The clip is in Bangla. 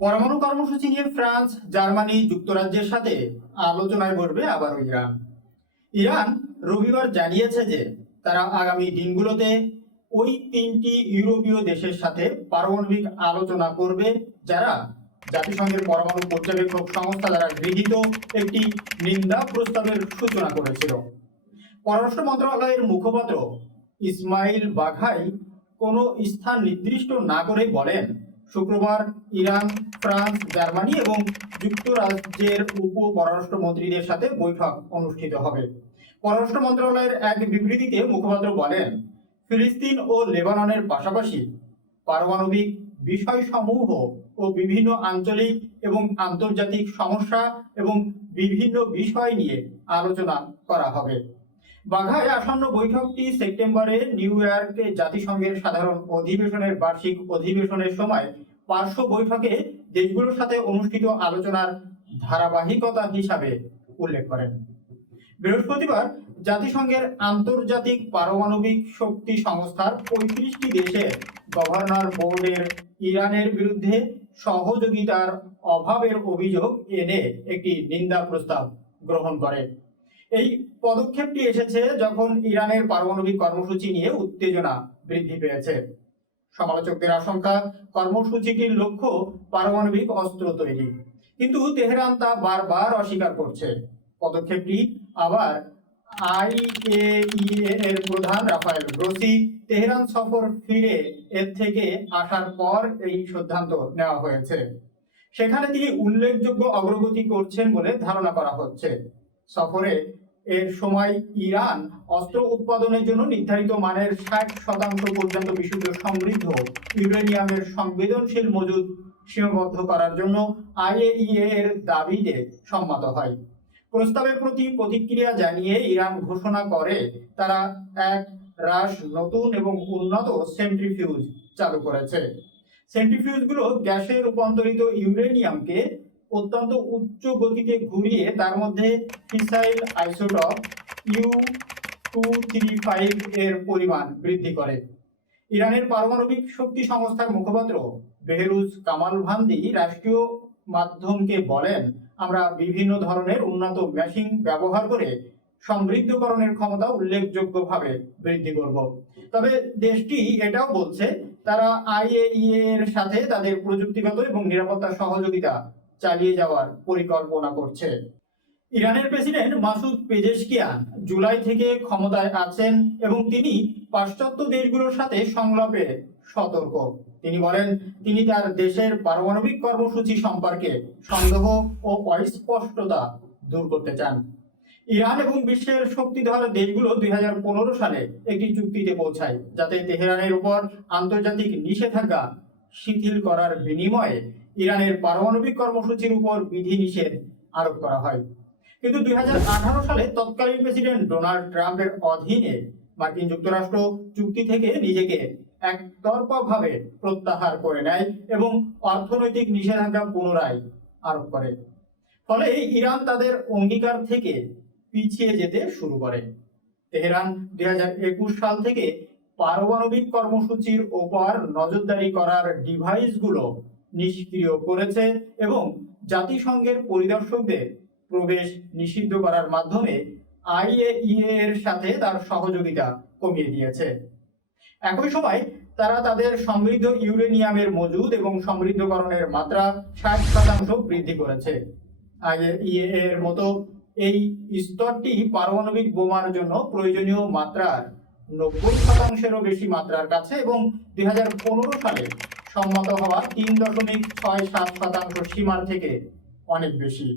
পরমাণু কর্মসূচি নিয়ে ফ্রান্স, জার্মানি যুক্তরাজ্যের সাথে আলোচনায় বসবে আবারও ইরান। ইরান রবিবার জানিয়েছে যে তারা আগামী দিনগুলোতে ওই তিনটি ইউরোপীয় দেশের সাথে পারমাণবিক আলোচনা করবে, যারা জাতিসংঘের পরমাণু পর্যবেক্ষক সংস্থা দ্বারা গৃহীত একটি নিন্দা প্রস্তাবের সূচনা করেছিল। পররাষ্ট্র মন্ত্রণালয়ের মুখপাত্র ইসমাইল বাঘাই কোনো স্থান নির্দিষ্ট না করে বলেন শুক্রবার ইরান, ফ্রান্স, জার্মানি এবং যুক্তরাজ্যের উপ পররাষ্ট্র মন্ত্রীদের সাথে বৈঠক অনুষ্ঠিত হবে। পররাষ্ট্র মন্ত্রণালয়ের এক বিবৃতিতে মুখপাত্র বলেন, ফিলিস্তিন ও লেবাননের পাশাপাশি পারমাণবিক বিষয়সমূহ ও বিভিন্ন আঞ্চলিক এবং আন্তর্জাতিক সমস্যা এবং বিভিন্ন বিষয় নিয়ে আলোচনা করা হবে। বাঘায় আসন্ন বৈঠকটি সেপ্টেম্বরে নিউ ইয়র্কে জাতিসংঘের সাধারণ অধিবেশনের বার্ষিক অধিবেশনের সময় পার্শ্ব বৈঠকে দেশগুলোর সাথে অনুষ্ঠিত আলোচনার ধারাবাহিকতা হিসাবে উল্লেখ করেন। বৃহস্পতিবার জাতিসংঘের আন্তর্জাতিক পারমাণবিক শক্তি সংস্থার পঁয়ত্রিশটি দেশের গভর্নর বোর্ডের ইরানের বিরুদ্ধে সহযোগিতার অভাবের অভিযোগ এনে একটি নিন্দা প্রস্তাব গ্রহণ করে। এই পদক্ষেপটি এসেছে যখন ইরানের পারমাণবিক কর্মসূচি নিয়ে উত্তেজনা বৃদ্ধি পেয়েছে। সমালোচকদের আশঙ্কা কর্মসূচিটির লক্ষ্য? পারমাণবিক অস্ত্র তৈরি। কিন্তু তেহরান তা বারবার অস্বীকার করছে। পদক্ষেপটি আবার এর প্রধান রাফায়েল গ্রোসি তেহরান সফর ফিরে এর থেকে আসার পর এই সিদ্ধান্ত নেওয়া হয়েছে। সেখানে তিনি উল্লেখযোগ্য অগ্রগতি করছেন বলে ধারণা করা হচ্ছে। সফরে এর সময় ইরান অস্ত্র উৎপাদনের জন্য নির্ধারিত মানের ষাট শতাংশ পর্যন্ত বিশুদ্ধ সমৃদ্ধ ইউরেনিয়ামের সংবেদনশীল মজুদ সীমাবদ্ধ করার জন্য আইএইএ এর দাবিতে সম্মত হয়। প্রস্তাবের প্রতি প্রতিক্রিয়া জানিয়ে ইরান ঘোষণা করে তারা এক রাশ নতুন এবং উন্নত সেন্ট্রিফিউজ চালু করেছে। সেন্ট্রিফিউজগুলো গ্যাসে রূপান্তরিত ইউরেনিয়ামকে অত্যন্ত উচ্চ গতিতে ঘুরিয়ে তার মধ্যে fissile isotope U two three five এর পরিমাণ বৃদ্ধি করে। ইরানের পারমাণবিক শক্তি সংস্থার মুখপাত্র বেহরুজ কামাল ভান্দি রাষ্ট্রীয় মাধ্যমকে বলেন, আমরা বিভিন্ন ধরনের উন্নত মেশিন ব্যবহার করে সমৃদ্ধকরণের ক্ষমতা উল্লেখযোগ্যভাবে বৃদ্ধি করব। তবে দেশটি এটাও বলছে, তারা আইএইএ এর সাথে তাদের প্রযুক্তিগত এবং নিরাপত্তা সহযোগিতা চালিয়ে যাওয়ার পরিকল্পনা করছে। ইরানের প্রেসিডেন্ট মাসুদ পেজেশকিয়ান জুলাই থেকে ক্ষমতায় আছেন এবং তিনি পাশ্চাত্য দেশগুলোর সাথে সংলাপে সতর্ক। তিনি বলেন, তিনি তার দেশের পারমাণবিক কর্মসূচি সম্পর্কে সন্দেহ ও অস্পষ্টতা দূর করতে চান। ইরান এবং বিশ্বের শক্তিধর দেশগুলো দুই হাজার পনেরো সালে একটি চুক্তিতে পৌঁছায়, যাতে তেহরানের উপর আন্তর্জাতিক নিষেধাজ্ঞা শিথিল করার বিনিময়ে ইরানের পারমাণবিক কর্মসূচির উপর বিধিনিষেধ আরোপ করা হয়। কিন্তু দুই সালে তৎকালীন প্রেসিডেন্ট ডোনাল্ড ট্রাম্পের অধীনে মার্কিন যুক্তরাষ্ট্র চুক্তি থেকে নিজেকে একতরফাভাবে প্রত্যাহার করে নেয় এবং অর্থনৈতিক নিষেধাজ্ঞা পুনরায় আরোপ করে। ফলে ইরান তাদের অঙ্গীকার থেকে পিছিয়ে যেতে শুরু করে। তেহরান দুই হাজার একুশ সাল থেকে পারমাণবিক কর্মসূচির ওপর নজরদারি করার ডিভাইসগুলো নিষ্ক্রিয় করেছে এবং জাতিসংঘের পরিদর্শকদের প্রবেশ নিষিদ্ধ করার মাধ্যমে আইএইএ এর সাথে তার সহযোগিতা কমিয়ে দিয়েছে। একই সময় তারা তাদের সমৃদ্ধ ইউরেনিয়ামের মজুদ এবং সমৃদ্ধকরণের মাত্রা ষাট শতাংশ বৃদ্ধি করেছে। আইএইএ এর মতো এই স্তরটি পারমাণবিক বোমার জন্য প্রয়োজনীয় মাত্রার নব্বই শতাংশেরও বেশি মাত্রার কাছে এবং দুই হাজার পনেরো সালে সম্মত হওয়া তিন দশমিক ছয় সাত শতাংশ সীমার থেকে অনেক বেশি।